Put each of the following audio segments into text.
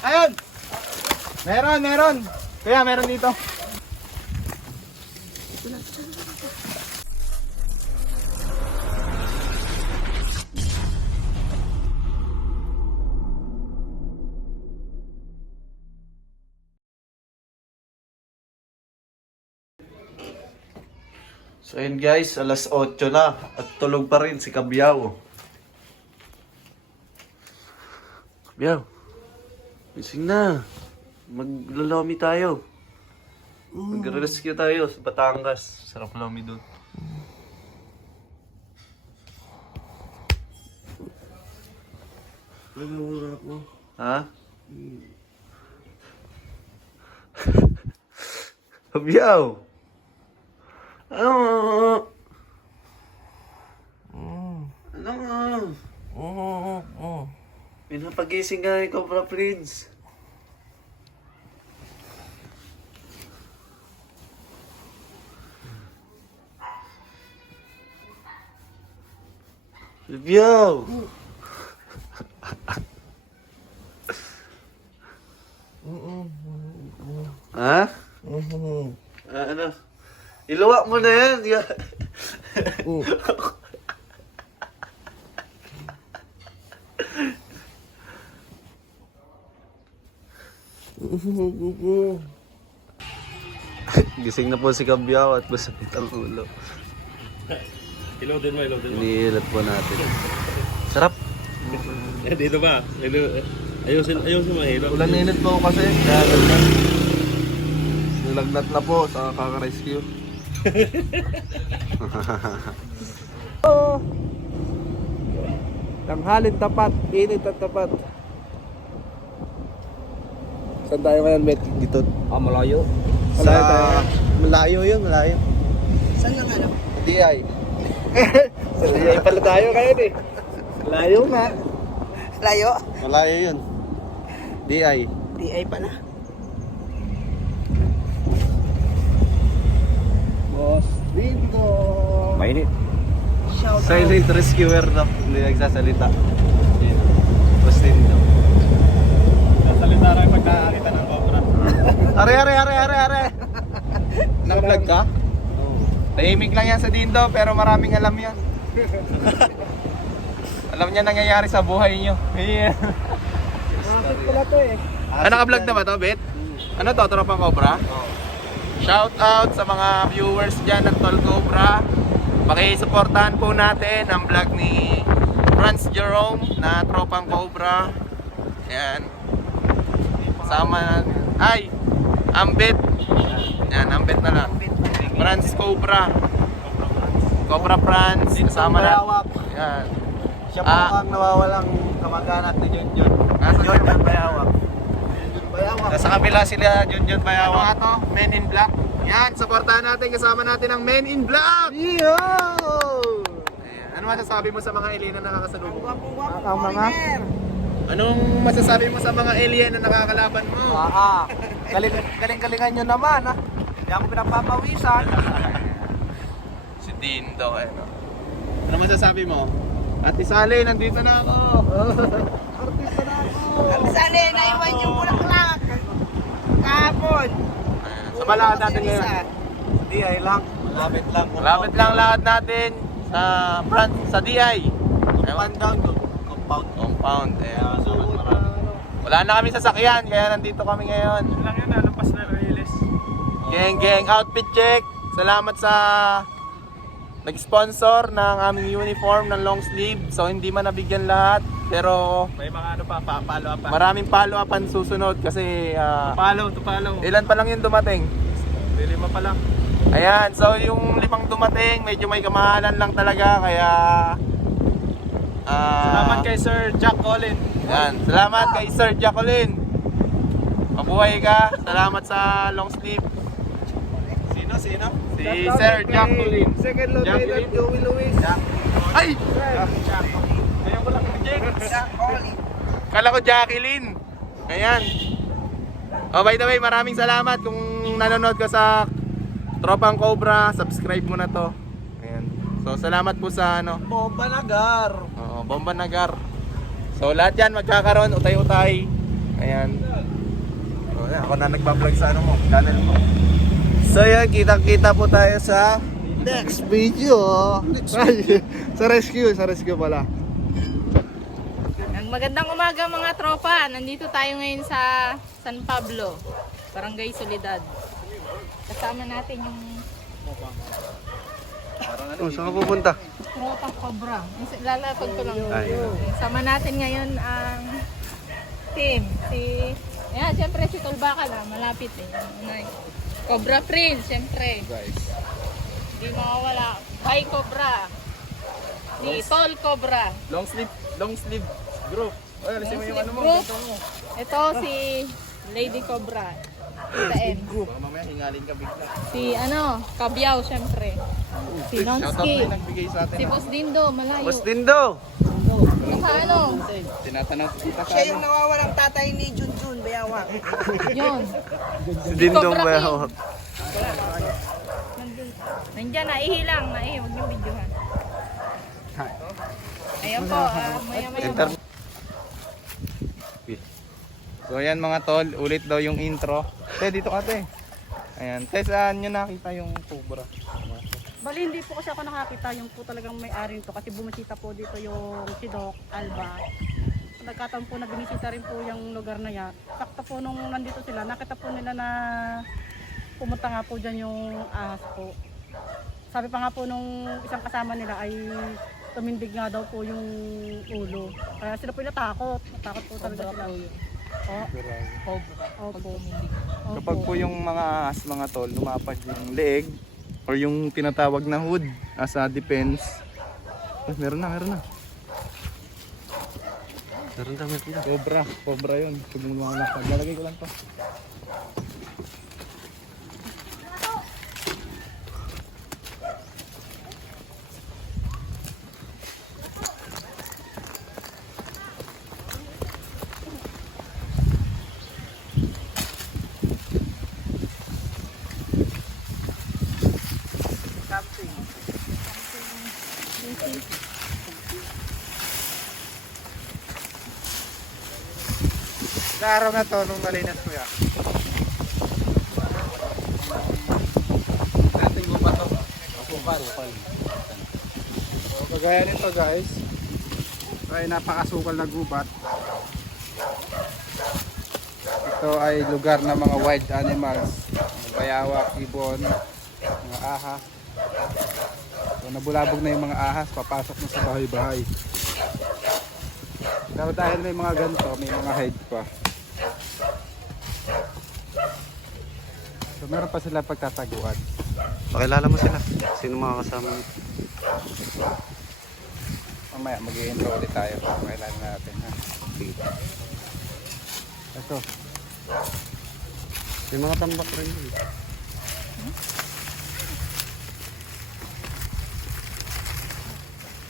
Ayun! Meron! Kaya meron dito. So yun guys, alas 8 na at tulog pa rin si Kabyaw. Kabyaw, gising na. Maglalomi tayo. Mag-rescue tayo sa Batangas. Sarap lomi doon. Ha? Kabyaw! Ano? Pinapagising nga ni Cobra Prince. Libyaw! Ha? Ano? Iluwa mo na yan. Gising na po si Kabyaw at masakit ang ulo. Iloadin mo. Iniilat po natin. Sarap. Dito ba? Ayusin mo hilo. Ulan init po kasi. Kaya ganyan. Nilagnat na po sa kaka-rescue. Tanghalin tapat. Init at tapat. Saan tayo ngayon, Bet? Dito. Malayo. Malayo yun, malayo. Saan lang ano? DI. Sa DI pala tayo ngayon eh. Malayo nga. Layo? Malayo yun. DI. DI pa na. Boss Dindo. Mainit. Shout out. Silent rescuer na. Hindi nagsasalita. Boss Dindo. Sasalita rin pagkakakita ng Cobra. Are. Nag-vlog ka? Tahimik lang yan sa Dindo pero maraming alam yan. Alam niya nangyayari sa buhay niyo. Yeah. Pala to eh. Naka-vlog na ba to, Bet? Ano to, Tropang Cobra? Shout out sa mga viewers dyan ng Tol Cobra. Pakisuportahan po natin ang vlog ni Franz Jerome na Tropang Cobra. Yan. Sama, Ambet. Yan, Ambet na lang. Franz Cobra. Cobra Franz. Kasama na. Yan. Siya po ang nawawalang kamag-anak ni Junjun. Junjun Bayawak. Nasa kabila sila Junjun Bayawak. Ano nga to? Men in Black. Yan, supportahan natin. Kasama natin ang Men in Black. Yo! Ano masasabi mo sa mga alien na nakakasalubong? Ang mga? Anong masasabi mo sa mga alien na nakakalaban mo? Galing-galingan nyo naman ha. Hindi ako pinapapawisan. Si Dindo eh. No? Ano masasabi mo? Ate Sally, nandito na ako. Artista na ako. Sana naiwan yung bulaklak. Kahapon. Sa balakad natin ngayon. DI lang. Malapit lang. Malapit lang lahat natin sa front, sa DI. Down to Compound. Wala na kami sasakyan, kaya nandito kami ngayon. Lang yan, nalampas na release. Gang, outfit check. Salamat sa nag-sponsor ng aming uniform ng long sleeve. So hindi man nabigyan lahat, pero May mga follow up pa. maraming follow-upan susunod kasi Follow. ilan pa lang yung dumating. Lima pa lang. Ayan, so yung 5 dumating, medyo may kamahalan lang talaga, kaya Salamat kay Sir Jack Colin. Yan, salamat kay Sir Jacqueline. Mabuhay ka. Salamat sa long sleeve. Sino? Si Sir Jacqueline. Second Lieutenant Joey Luis. Ay! Ngayon ko lang James. Kala ko Jacqueline. Ayan. Oh, by the way, maraming salamat kung nanonood ka sa Tropang Cobra. Subscribe mo na to. Ayan. So, salamat po sa Bomba Nagar. Oo, Bomba Nagar. So, lahat yan magkakaroon. Utay-utay. Ayan. Ayan. O, yan, ako na nagbablog sa ano mo, channel mo. So yan, kitang-kita po tayo sa next video. Sa rescue pala. Magandang umaga mga tropa. Nandito tayo ngayon sa San Pablo, Barangay Soledad. Kasama natin yung Saan ka pupunta? tropa Cobra. Lalatag ko lang. Ayun. Kasama natin ngayon ang team. Ayan, siyempre si Tolbaka na. Malapit eh. Cobra Prince, siyempre. Guys. Hindi mawawala. Hi Cobra. Ni Tol Cobra. Long sleeve group. Ay, alisin mo yung ano mo, Group. ganito mo. Ito si Lady Cobra. Sa end. Baka mamaya hingalin ka bigla. Si Kabiyaw syempre. Si Shoutout na Nonski. yung nagbigay sa atin. Si Boss Dindo, malayo. Boss Dindo! Sa Tinatanong kita sa Siya yung nawawalang tatay ni Junjun, Bayawa. Yun. Si Dindong Cobra ba? King. Nandiyan, naihilang. Huwag yung videohan. Ayan po, maya-maya. Enter. So ayan mga tol, ulit daw yung intro. Te, dito ka te. Ayan, te, saan nyo nakita yung Cobra? Bali, hindi po kasi ako nakakita yung po talagang may-ari to kasi bumisita po dito yung si Doc Alba. Nagkataon po na binisita rin po yung lugar na yan. Sakto po nung nandito sila, nakita po nila na pumunta nga po dyan yung ahas po. Sabi pa nga po nung isang kasama nila ay tumindig nga daw po yung ulo. Kaya sila po natakot. Natakot po talaga sila. Opo. Kapag po yung mga ahas, mga tol, lumapag yung leeg or yung tinatawag na hood as a defense. Oh, meron na. Meron daw. Cobra yun. Pag mga nakapag, lalagay ko lang to. Sa araw na to, nung nalinas ko yan. Dating gubat to. Kupal. So, kagaya nito guys, ay napakasukal na gubat. Ito ay lugar ng mga wild animals. Mga bayawak, ibon, mga ahas. So, nabulabog na yung mga ahas, papasok na sa bahay-bahay. Pero dahil may mga ganito, may mga hide pa. So meron pa sila pagtataguan. Pakilala mo sila. Sino mga kasama mo? Mamaya mag-i-intro ulit tayo. Pakilala natin ha. Ito. May mga tambak rin.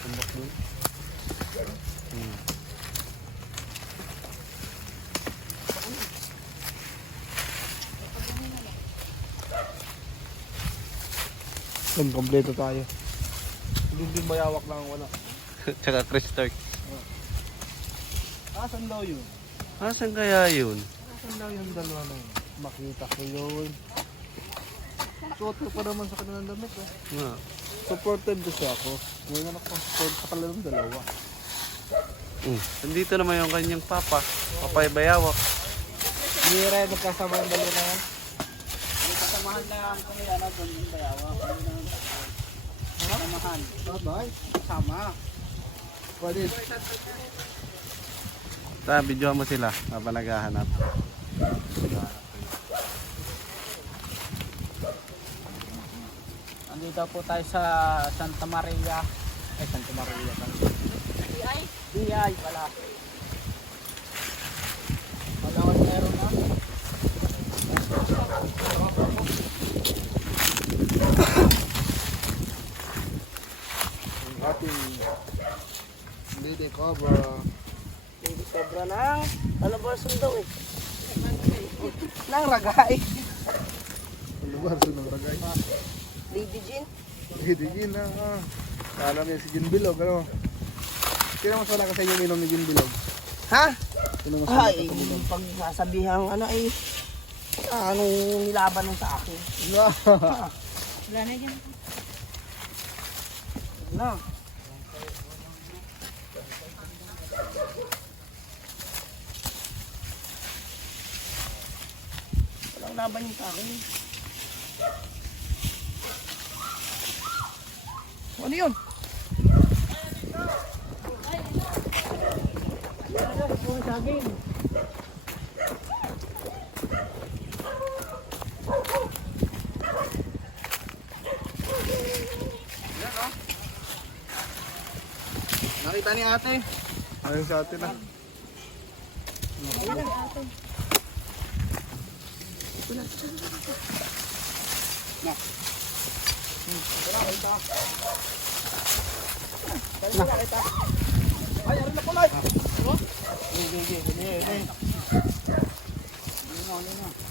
Tambak doon. Kompleto tayo. Hindi bayawak lang wala. Tsaka Chris Stark. Asan daw yun? Asan kaya yun? Asan daw yung dalawa na yun? Makita ko yun. Suot ko pa naman sa kanilang damit eh. Nga. Supported kasi ako. Ngayon ako support sa kanilang dalawa. Nandito naman yung kanyang papa. Papay Bayawak. Hindi rin magkasama yung dalawa na yan. Kasamahan lang kami, doon yung Bayawa. Kasamahan. Sabay. Sama. Pwede. Sa video mo sila habang naghahanap. Andito po tayo sa Santa Maria. Ay, Santa Maria. DI pala. Malawat meron na. Ang ating Lady Cobra. Hindi sobra na. Ano ba sundaw eh? Nang ragay. Ang lugar sa ng ragay. Lady Jean. Lady Jean na. Alam niya si Jean Bilog. Ano? Kaya mas wala kasi yung inom ni Jean Bilog. Ha? Ay, pagsasabihan ano ay anong nilaban ng sa akin. Wala na dyan. Na. Walang laban yung sa akin. Ano yun? Nakita ni ate. Ayun sa atin na.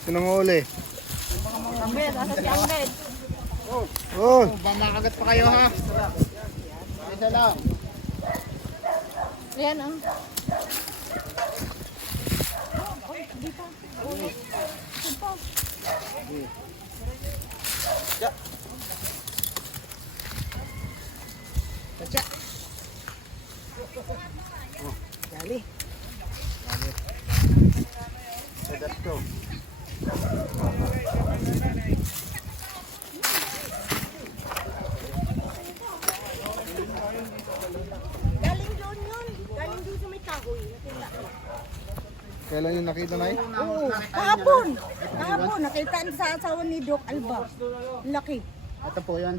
Sinong uli? Ambed, asa si Ambed? Oh! Bamakagat pa kayo ha. Isa lang. Ayan ah. Dali. Galing doon yun. Galing doon sa may kahoy. Kailan yung nakita na Oo, kahapon. Kahapon, nakita sa asawa ni Doc Alba. Laki. Ito po yan.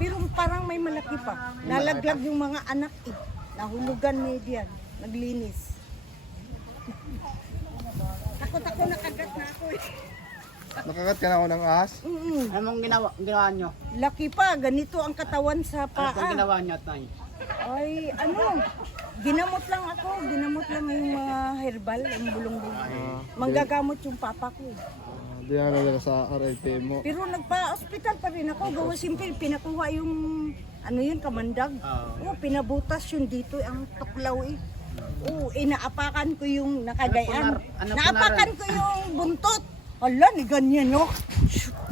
Pero parang may malaki pa. Nalaglag yung mga anak eh. Nahulugan ni Dian. Naglinis. Takot ako nakagat na ako eh. Nakagat ka na ako ng ahas? Anong ginawa nyo? Laki pa, ganito ang katawan sa Ano pong paa. ginawa nyo, Tay? Ay, ano, ginamot lang ako. Ginamot lang yung mga herbal, yung bulong-bulong. Manggagamot yung papa ko. Hindi na nalala sa RLT mo. Pero nagpa-hospital pa rin ako. Gawa simple, pinakuha yung, ano yun, kamandag. Oo, pinabutas yun dito, ang tuklaw eh. Oo, inaapakan ko yung nakagayan. Naapakan ko yung buntot. Hala, ni ganyan, no?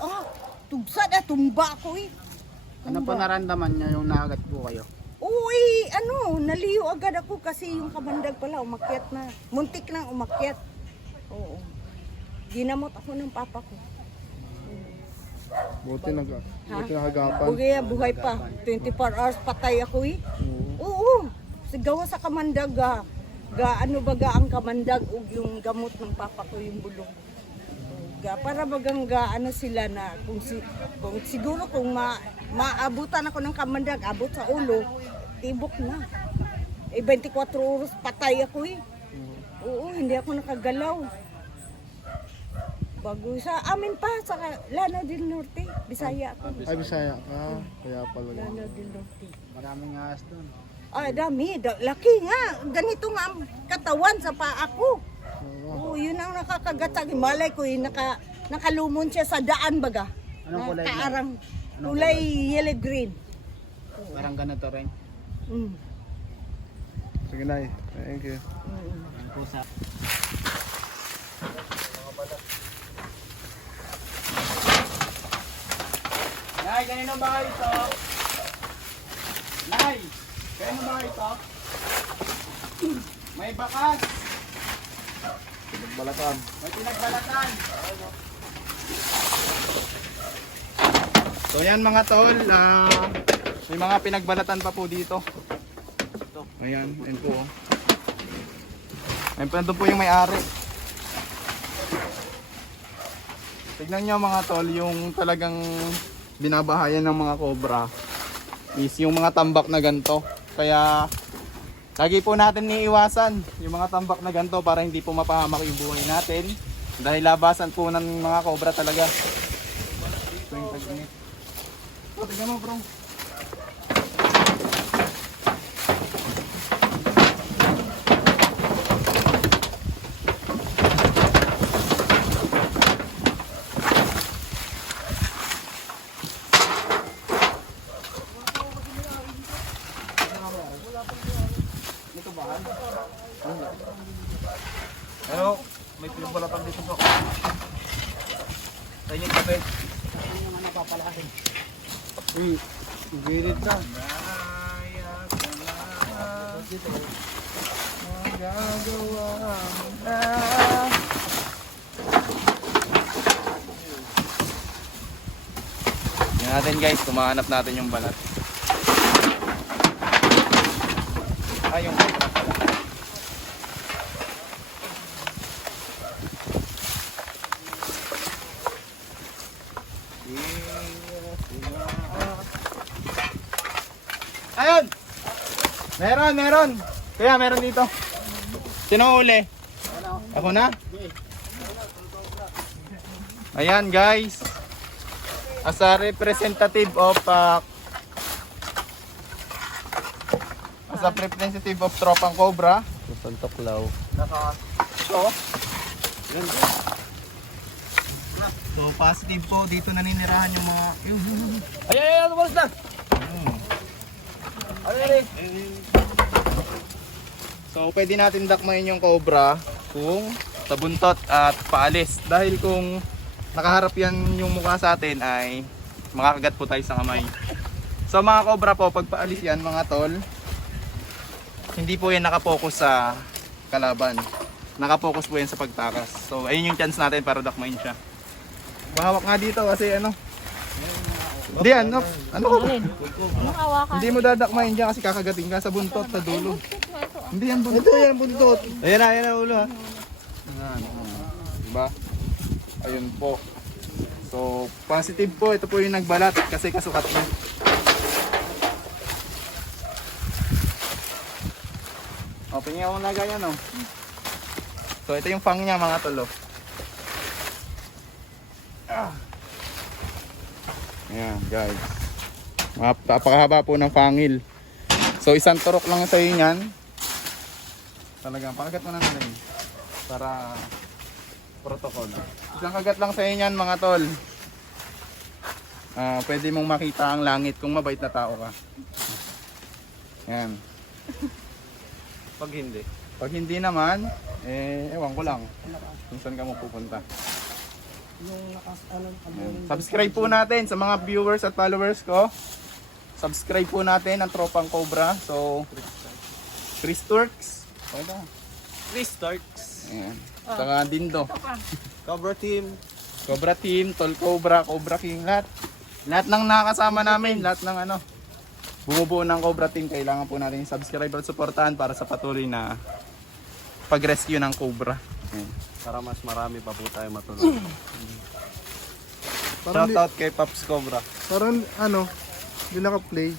Ah, tugsa na, tumba ko eh. Ano po naramdaman nyo yung nakagat po kayo? Uy, ano, naliyo agad ako kasi yung kamandag pala, umakyat na. Muntik nang umakyat. Oo. Ginamot ako ng papa ko. Buti nakagapan. Buhay pa. 24 hours patay ako eh. Oo. Sigawa sa kamandag, ano baga ang kamandag o yung gamot ng papa ko, yung bulong. Para bagang ano sila na kung siguro kung maabutan ako ng kamandag, abot sa ulo, tibok na. 24 oras patay ako eh. Oo, hindi ako nakagalaw. Bago sa amin pa, sa Lanao del Norte, Bisaya ako. Ay, Bisaya ka. Kaya pala. Lanao del Norte. Maraming ahas doon. Ay, dami. Laki nga. Ganito nga ang katawan sa paa ko. Oo, yun ang nakakagat sa akin. Malay ko, nakalumon siya sa daan baga. Anong kulay niya? Kaarang. Kulay yellow green. Parang ganito rin. Mm. Sige na eh. Thank you. Ang pusa. Nay, kanino ba ito? Nay, kanino ba ito? May bakas. Balatan. May pinagbalatan. So yan mga tol, may mga pinagbalatan pa po dito. Ayan, yan po. Ayan po yung may-ari. Tignan nyo mga tol, yung talagang binabahayan ng mga cobra is yung mga tambak na ganito. Kaya lagi po natin iiwasan yung mga tambak na ganito para hindi po mapahamak yung buhay natin. Dahil labasan po ng mga cobra talaga. Tignan mo bro. yung balatan dito sa sa inyong tabi. Yung ano papalasin. Uy, gilid na. Magagawa mo na. Tingnan natin guys, kumahanap natin yung balat. Yung cobra pala. Ayun! Meron! Kaya meron dito. Sino uli? Ako na? Ayan guys. As a representative of Tropang Cobra. Pantoklaw. So positive po dito naninirahan yung mga Ay, tumalas na! So pwede natin dakmain yung cobra kung sa buntot at paalis. Dahil kung nakaharap yan yung mukha sa atin ay makakagat po tayo sa kamay. So mga cobra po, pag paalis yan mga tol, hindi po yan nakapokus sa kalaban. Nakapokus po yan sa pagtakas. So ayun yung chance natin para dakmain siya. Mahawak nga dito kasi ano. Hindi ano ka ba? Anong hawakan? Hindi mo dadakmain dyan kasi kakagating ka sa buntot, sa dulo. Hindi yan buntot. Ito yan, buntot. Ayan na ulo ha. Ayan. Diba? Ayun po. So, positive po. Ito po yung nagbalat kasi kasukat niya. O, pingin akong lagay yan o. So, ito yung fang niya mga tolo. Ayan guys. Napakahaba po ng fangil. So, isang turok lang sa iyo yan. Talagang pakagat mo na natin para protocol. Isang kagat lang sa inyo yan mga tol. Pwede mong makita ang langit kung mabait na tao ka. Yan. Pag hindi. Pag hindi naman, ewan ko lang kung saan ka mapupunta. Yan. Subscribe po natin sa mga viewers at followers ko. Subscribe po natin ang Tropang Cobra. So, Chris Turks. Okay na. Chris Starks. Ayan. Saka Dindo. Cobra team. Cobra Team, Tol Cobra, Cobra King, lahat. Lahat ng nakasama namin, lahat ng ano, bumubuo ng Cobra Team, kailangan po natin subscribe at supportahan para sa patuloy na pag-rescue ng Cobra. Ayan. Para mas marami pa po tayo matulungan. Shout out kay Pops Cobra. Parang ano, hindi naka-play.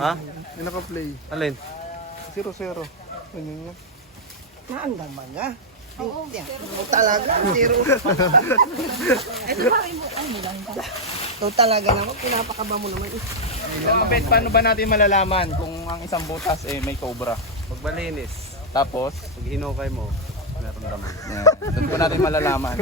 Ha? Hindi naka-play. Alin? 0-0. Ganyan yan. Ito talaga naman, pinapakaba mo naman. So, Bet, paano ba natin malalaman kung ang isang butas may Cobra? Pag malinis, Tapos, pag hinukay mo, meron laman. yan, doon po natin malalaman.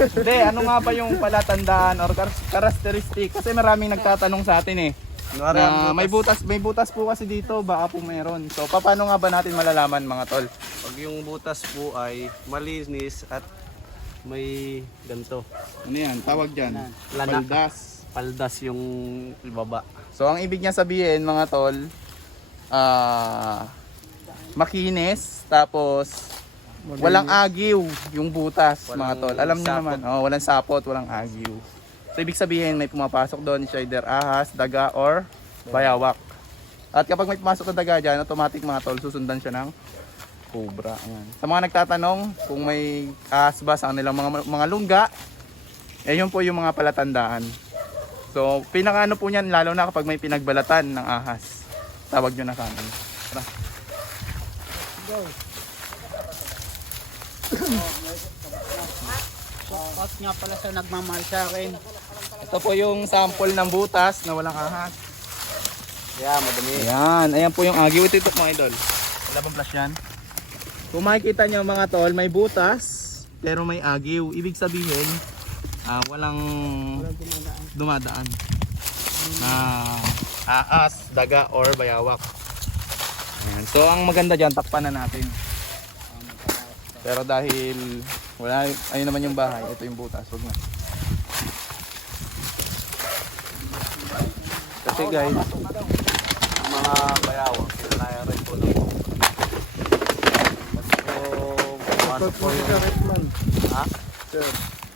Hindi, ano nga ba yung palatandaan or characteristic? Kasi maraming nagtatanong sa atin na may butas po kasi dito, baka po meron. So, paano nga ba natin malalaman mga tol? Pag yung butas po ay malinis at may ganito. Ano yan? Tawag dyan? Lanak. Paldas. Paldas yung baba. So, ang ibig niya sabihin mga tol, makinis, tapos walang agiw yung butas mga Walang tol. Alam niyo sapot. naman, walang sapot, walang agiw. So, ibig sabihin may pumapasok doon, either ahas, daga, or bayawak. At kapag may pumasok na daga dyan, automatic mga tol, susundan siya ng Cobra. Ayan. Sa mga nagtatanong kung may ahas ba sa kanilang mga lungga, yun po yung mga palatandaan. So, pinakaano po niyan, lalo na kapag may pinagbalatan ng ahas. Tawag nyo na sa amin. Tara. Shoutout nga pala sa nagmamahal sa akin. Ito po yung sample ng butas na walang ahas. Yeah, madami. Ayan, ayan po yung agiw. Ito mga idol. Wala bang flash yan? Kung makikita nyo mga tol, may butas, pero may agiw. Ibig sabihin, walang dumadaan na ahas, daga, or bayawak. Ayan. So ang maganda dyan, takpan na natin. Pero dahil Wala, ayun naman yung bahay. Ito yung butas. Huwag na. Kasi guys, Mga bayawang, kinaya rin po ng Shoutout po si Sir Redman. Ha? Sir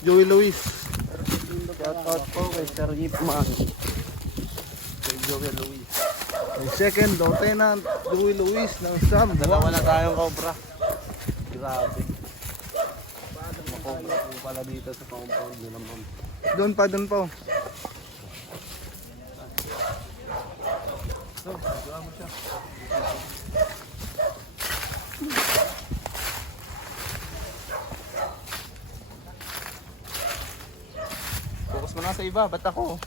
Joey Luis. Shoutout po kay Sir Yipman. Kay Joey Luis. May second lieutenant Joey Luis ng Sam. Dalawa na tayong cobra. Grabe. Makobra po pala dito sa compound nila ma'am. Doon pa, doon pa. Focus mo na sa iba. Ba't ako?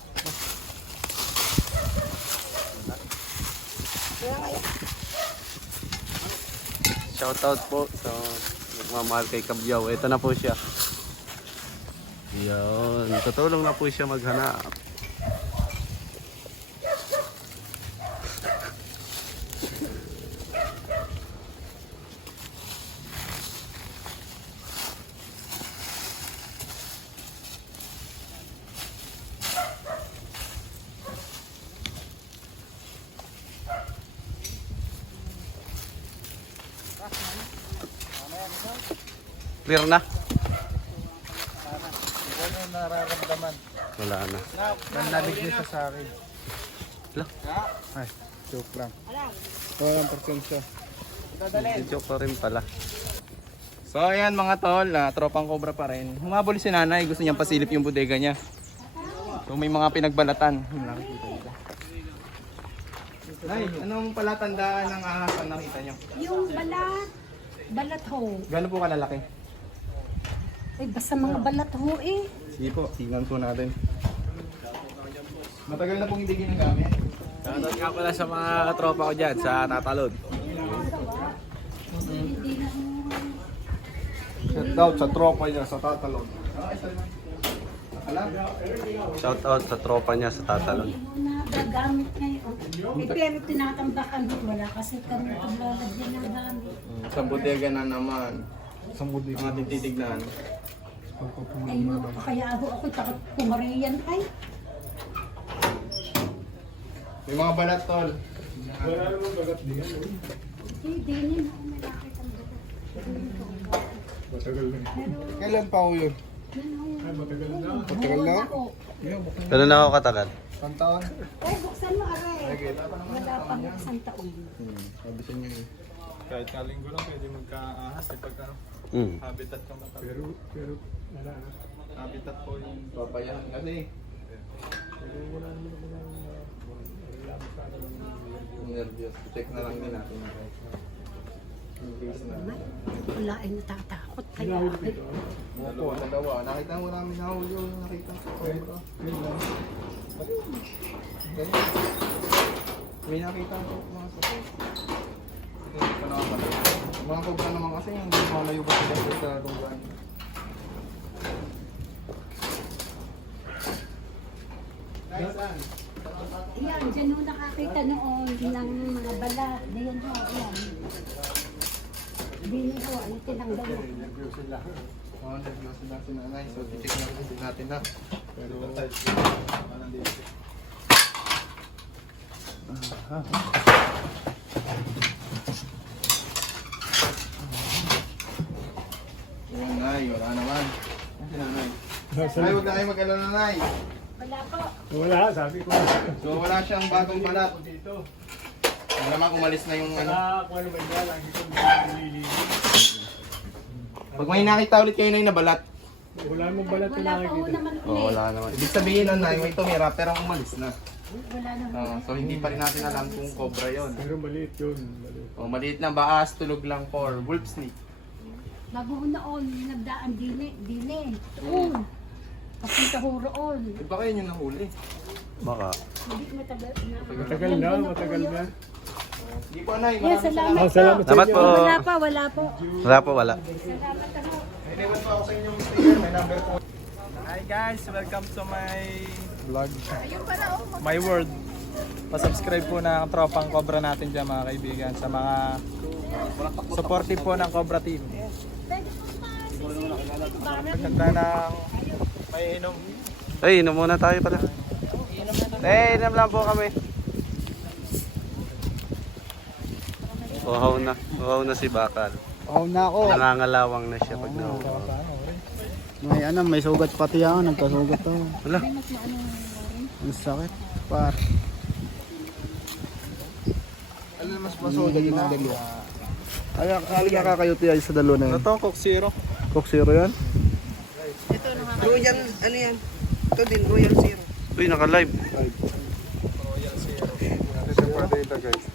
Shoutout po sa nagmamahal kay Kabyaw. Ito na po siya. Yun. Tutulong na po siya maghanap. Clear na? Ano yung nararamdaman? Wala na. Nanlalig niya sa akin. Wala. Ay, joke lang. Walang persensya. Joke pa rin pala. So ayan mga tol, tropang cobra pa rin. Humabol si nanay, gusto niyang pasilip yung bodega niya. So may mga pinagbalatan. Nakikita nila. Nay, anong palatandaan ng ahas ang nakita niyo? Yung balat ho. Gano'n po kalalaki? Ay, basta mga balat ho eh. Sige po, tingnan po natin. Matagal na pong hindi ginagamit. Shoutout nga pala sa mga katropa ko dyan sa Tatalon. Shoutout sa tropa niya sa Tatalon. Shoutout sa tropa niya sa Tatalon. Nagagamit ngayon. Eh, pero tinatambakan ho. Wala kasi kami paglalagyan ng gamit. Sa bodega na naman. Sa mudi. Mga tititignan. Ay, kaya ako takot pumariyan ay. May mga balat tol. Hindi din ako may nakita ng balat. Kailan pa ako yun? Matagal na? Pero na ako katagal. Isang taon? Ay, buksan mo aray. Wala pang isang taon. Sabi sa inyo eh. Kahit nga linggo lang pwede magka-ahas eh pagka habitat ka matagal. Pero wala na. Habitat po yung papayahan kasi. Nervyos. Check na lang din natin. In case na. Wala ay natatakot. Kaya Opo, dalawa. Nakita mo namin na ulo. Nakita ko. May nakita ko mga sakit. Hindi pa nakapala. Mga cobra naman kasi hindi malayo ba sila sa lunggan. yan, dyan ho nakakita noon ng mga balat. Diyan ho, yan. Bini ho, ano tinanggal na. Nervyos sila si nanay. So, titik na kasi natin na. Pero, nanay, wala naman. Kasi nanay. Ay, huwag na kayo mag-alala, nanay. Wala po. Wala, sabi ko. So, wala siyang bagong balat. Malamang umalis na yung ano. Kung ano ba yan, lagi ko nililinis. Pag may nakita ulit kayo na yung nabalat, Wala mong balat na Wala pa ho nakikita. naman Oh, ulit. wala naman. ibig sabihin nun na may tumira pero umalis na. Wala naman. So, hindi pa rin natin alam kung cobra yon. Pero maliit yun. Maliit. O, maliit lang, baas, tulog lang for wolf snake. Bago noon, nagdaan dili. Tuon. Papunta ho roon. Eh, baka yun yung nahuli. Baka. Hindi matagal na. Matagal na, matagal na. Hindi po, Nay. Yeah, salamat Oh, salamat sa Salamat inyo. po. Wala pa, wala po. Wala po, wala. Salamat ako. Iniwan po ako sa inyong sticker. May number po. Hi guys, welcome to my vlog. My world. Pa-subscribe po ng tropang Cobra natin dyan mga kaibigan sa mga supportive po ng Cobra team. Ganda ng may inom. Ay, inom muna tayo pala. Inom lang po kami. Uhaw na si Bakal. Oh, na ako. Nangangalawang na siya pag nauhaw. May sugat pati ako. Nagkasugat ako. Wala. Ang sakit. Par. Ano mas masugat yung dalawa? Ay, nakakayuti ay sa dalawa na yun. Ito, Coke Zero. Coke Zero yan? Royal, ano yan? Ito din, Royal Zero. Uy, naka-live. Ito pa dito guys.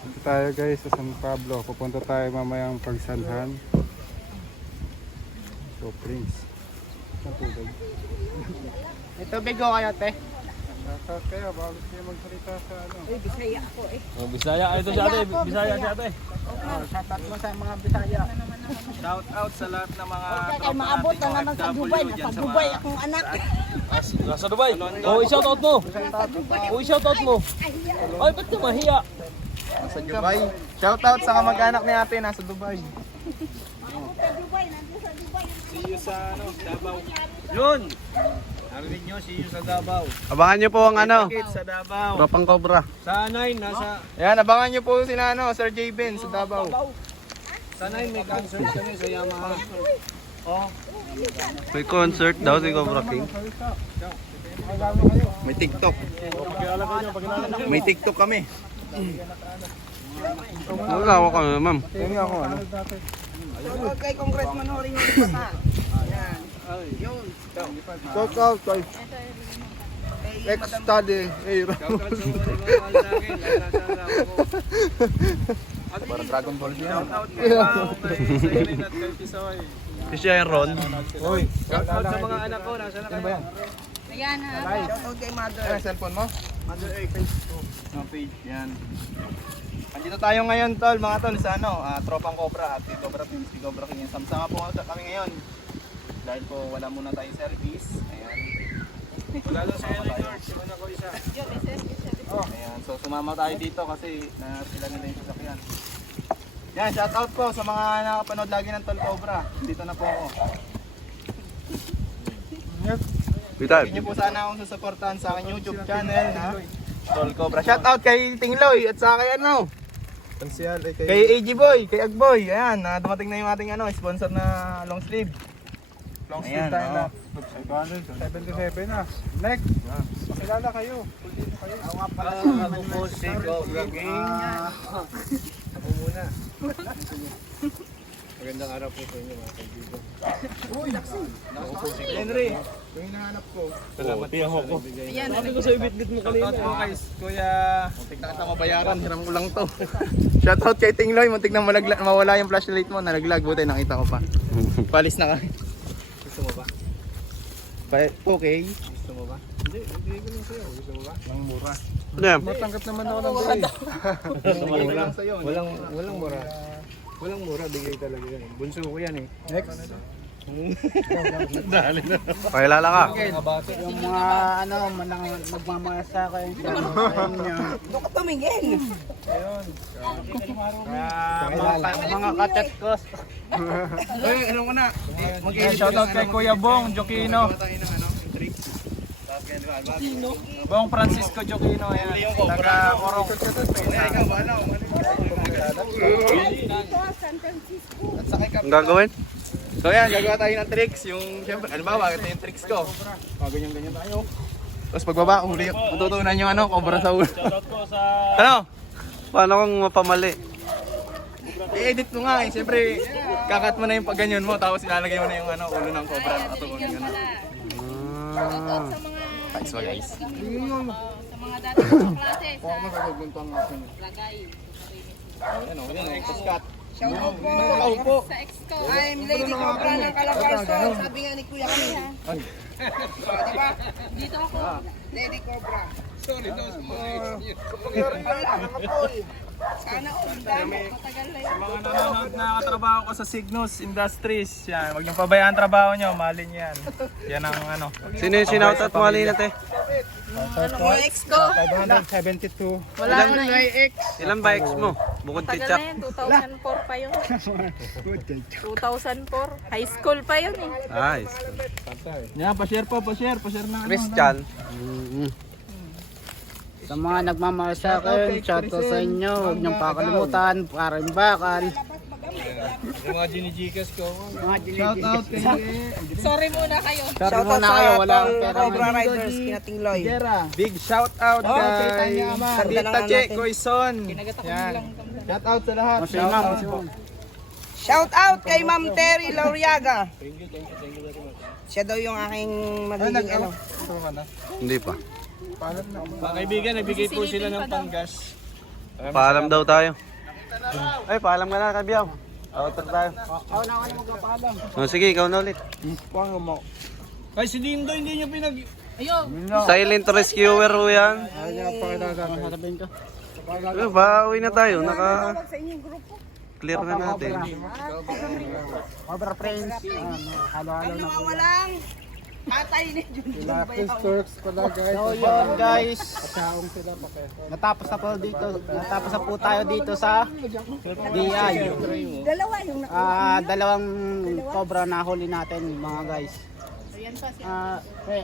Punta tayo guys sa San Pablo. Pupunta tayo mamayang pagsanhan. So Prince. Ito, bigo kayo, te. Kaya bago kayo magsalita sa ano. Bisaya ako eh. Bisaya, ito si ate. Bisaya si ate. Shoutout mo sa mga Bisaya. Shout out sa lahat ng mga Kaya maabot na naman sa Dubai. Nasa Dubai akong anak. Nasa Dubai. Oh, i-shout out mo. Oh, i-shout out mo. Ay, ba't ka mahiya? Sa Dubai. Shoutout sa kamag-anak ni ate, nasa Dubai. See you sa Davao. Yun! Narinig nyo, see you sa Davao. Abangan nyo po ang ano. Sa Davao. Tropang Cobra. Sa Anay, nasa... Ayan, abangan nyo po si Sir J. Ben sa Davao. Sa Anay, may concert kami sa Yamaha. Oh, May concert daw si Cobra King. May TikTok. May TikTok kami. Magawa ka na, ma'am. Tingnan nga ako ano. Kay Congressman Horing Pata. Yan. Yun. Shout out kay ex-study. Para Dragon Ball yan. Si Sharon. Uy, shout out sa mga anak ko. Nasaan na kayo? Ayan ha. Shoutout kay Mother. Ano yung cellphone mo? No page, yan. Andito tayo ngayon tol, mga tol, sa Tropang Cobra at si Cobra Team, si Cobra King. Sama-sama po kami ngayon. Dahil po wala muna tayong service. Ayan. Wala lang sa'yo na George. Simula ko isa. Ayan, so sumama tayo dito kasi sila nila yung sasakyan. Yan, shout out po sa mga nakapanood lagi ng Tol Cobra. Dito na po ako. Pwede nyo po sana akong susuportahan sa aking YouTube channel na Tol Cobra. Shout out kay Tingloy at sa kay kay AG Boy, kay Agboy. Ayan, dumating na yung ating sponsor na long sleeve. Long Ayan, sleeve tayo na. oh. 77 na. Next. Makilala kayo. Ako nga pala. Ako po si Cobra King. Ako muna. Magandang araw po sa inyo mga kaibigan. Ako po si Henry, yung hinahanap ko. Salamat po sa nabigay. Sabi ko sa ibit-bit mo kanina. Shout out po kay Kuya. Muntik na kita mabayaran, hiram ko lang to. Shout out kay Tingloy, muntik na mawala yung flashlight mo, nalaglag, buti nakita ko pa. Palis na kami. Gusto mo ba? Okay. Gusto mo ba? Hindi, bibigay ko lang sa'yo. Gusto mo ba? Ang mura. Ano yan? Matanggap naman ako ng bigay. Bigay lang sa'yo. Walang mura. Walang mura, bigay talaga yan. Bunso ko yan eh. Next. Pakilala ka. Yung mga nagmamahal sa akin. Doon ka tumingin. Mga kachat ko. Ay, ano ko na? Shout out kay Kuya Bong Jokino. Bong Francisco Jokino. Ayan. Taga-Orong. Ang gagawin? So yan, gagawa tayo ng tricks. Yung, syempre, halimbawa, ito yung tricks ko. Ganyan-ganyan tayo. Tapos pagbaba, huli, matutunan yung cobra sa ulo. Shoutout po sa... Ano? Paano kung mapamali? I-edit mo nga eh. Siyempre, kakat mo na yung pagganyan mo, tapos ilalagay mo na yung ulo ng cobra. Nakatugon yung Shoutout sa mga Thanks ba guys? sa mga dating mga klase sa lagay. Ano, exos cut. Shoutout po. Sa ex-co. I'm Lady Cobra ng Calabarzon. Sabi nga ni Kuya kami ha. Diba? Dito ako. Lady Cobra. Sorry, dos mo. Sana all dami. Matagal na yun. Mga nanonood na katrabaho ko sa Cygnus Industries. Yan, huwag niyong pabayaan trabaho niyo, mahalin niyo yan. Yan ang ano. Sino yung sinautat mo kanina, te? Yung ex ko. 572. Wala na yung ex. Ilan ba ex mo? Bukod kay Matagal Chuck. na yun. 2004 pa yun. 2004. High school pa yun eh. Nice. Yan, pa-share na ano. Christian. Sa mga nagmamahal sa akin, shout out sa inyo. Huwag niyong pakalimutan, para bakal. Yung mga ginigikas ko. Shout out Sorry muna kayo. Shout out na kayo, wala akong pera. Cobra Riders, kinating Loy. Big shout out kay Tita Che Coison. Kinagatak ko Yan. lang. Shout out sa lahat. Shout out. Shout out kay Ma'am Terry Lauriaga. Siya daw yung aking magiging ano. Hindi pa. Mga kaibigan, nagbigay po sila ng panggas. Paalam daw tayo. Ay, paalam ka na, Kabiyaw. Outer tayo. Sige, ikaw na ulit. Ay, si Dindo, hindi niya pinag... Ayun. Silent rescuer ho yan. Sasabihin ko. Pauwi na tayo. Clear na natin. Cobra Friends. Halo-halo na po. Walang patay ni Jun. Lucky Turks pala guys. So yun guys, natapos na po tayo dito sa DI. Dalawa yung Dalawang cobra na huli natin mga guys.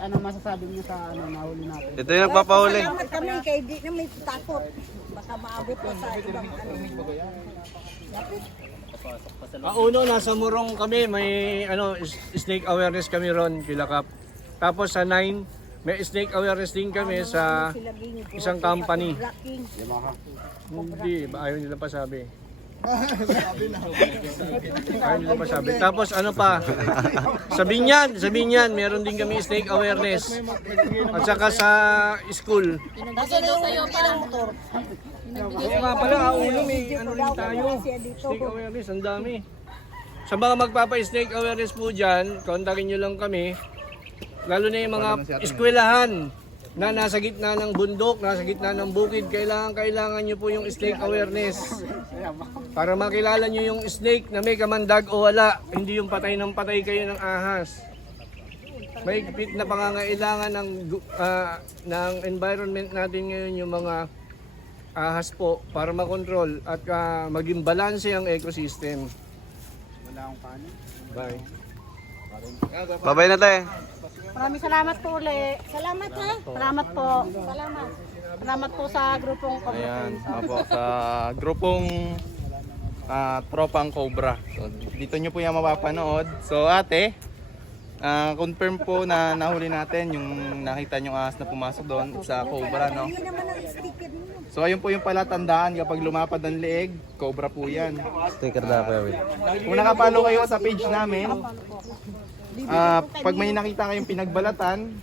Anong masasabi niyo sa nahuli natin? Ito yung nagpapahuli. salamat kami kay di na may takot. Baka maabot pa sa ibang Uno, nasa Murong kami, may snake awareness kami ron, Kilakap. Tapos sa 9, may snake awareness din kami sa isang company. Hindi, ayaw nila pa sabi. Ayaw nila pa sabi. Tapos ano pa, sa Binyan, meron din kami snake awareness. At saka sa school. Nandito daw sa'yo pa. Oo nga pala, ulo may ano rin tayo. Snake awareness, ang dami. Sa mga magpapa-snake awareness po dyan, kontakin nyo lang kami. Lalo na yung mga eskwelahan na nasa gitna ng bundok, nasa gitna ng bukid, kailangan nyo po yung snake awareness. Para makilala nyo yung snake na may kamandag o wala, hindi yung patay ng patay kayo ng ahas. May higpit na pangangailangan ng environment natin ngayon yung mga ahas po para makontrol at maging balanse ang ecosystem. Wala akong kanin. Bye. Babay na tayo. Maraming salamat po ulit. Salamat ha. Salamat po. Salamat. Salamat po sa grupong Cobra Ayan, Friends. opo, sa grupong Tropang Cobra. So, dito nyo po yung mapapanood. So ate, confirm po na nahuli natin yung nakita nyo ahas na pumasok doon sa Cobra, no? Yun naman ang sticker mo. So ayun po yung palatandaan kapag lumapad ang leeg, Cobra po yan. Sticker na po. Kung nakapalo kayo sa page namin, pag may nakita kayong pinagbalatan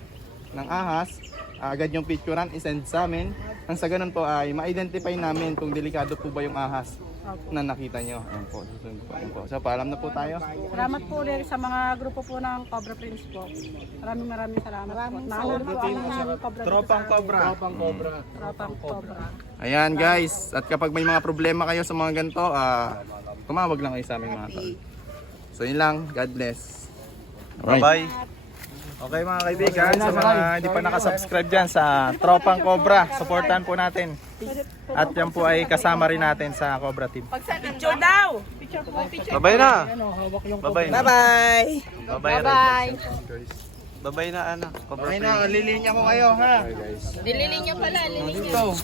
ng ahas, agad yung picturean, isend sa amin. Nang sa ganun po ay ma-identify namin kung delikado po ba yung ahas na nakita nyo. Ayun po, susunod po. Ayun po. So paalam na po tayo. Salamat po ulit sa mga grupo po ng Cobra Friends po. Maraming salamat po. Naalala po ang mga Cobra. Tropang Cobra. Tropang Cobra. Ayan guys, at kapag may mga problema kayo sa mga ganito, tumawag lang kayo sa amin mga tol. So yun lang, God bless. Bye-bye. Okay mga kaibigan, sa mga hindi pa nakasubscribe dyan sa Tropang Cobra, supportan po natin. At yan po ay kasama rin natin sa Cobra Team. Picture daw. Babay na. Babay na. Bye-bye. Babay na. Bye. Babay na, ano. Ay na, lilinya ko kayo ha. Dililin niyo pala. Lilin niyo.